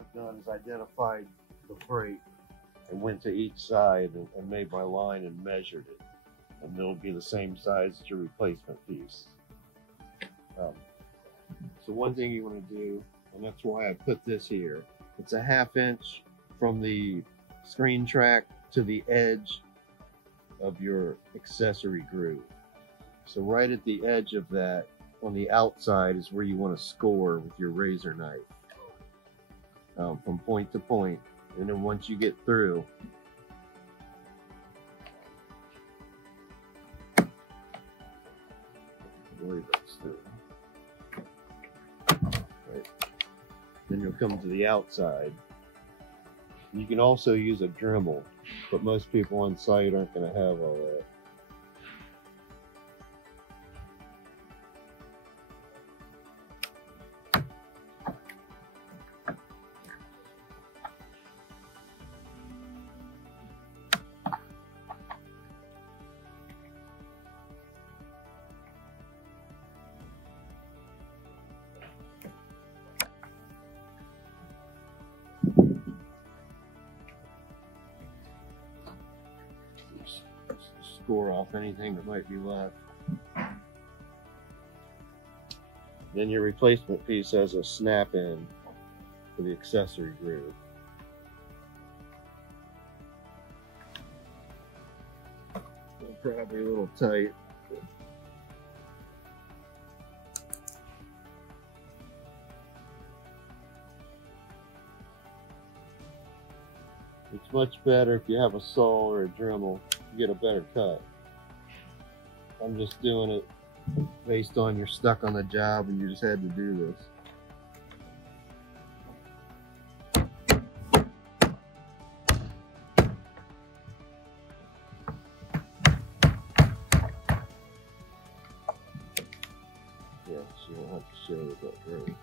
I've done is identified the break and went to each side and made my line and measured it. And it'll be the same size as your replacement piece. So one thing you want to do, and that's why I put this here, it's a 1/2 inch from the screen track to the edge of your accessory groove. So right at the edge of that, on the outside, is where you want to score with your razor knife, from point to point. And then once you get through, I believe that's through. Right. Then you'll come to the outside. You can also use a Dremel, but most people on site aren't going to have all that. Score off anything that might be left. Then your replacement piece has a snap in for the accessory groove. Probably a little tight. It's much better if you have a saw or a Dremel. You get a better cut. I'm just doing it based on you're stuck on the job and you just had to do this. Yeah, so you don't have to show it that great.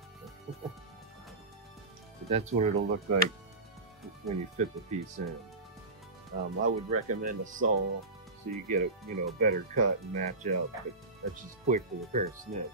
But that's what it'll look like when you fit the piece in. I would recommend a saw so you get a better cut and match up. But that's just quick with a pair of snips.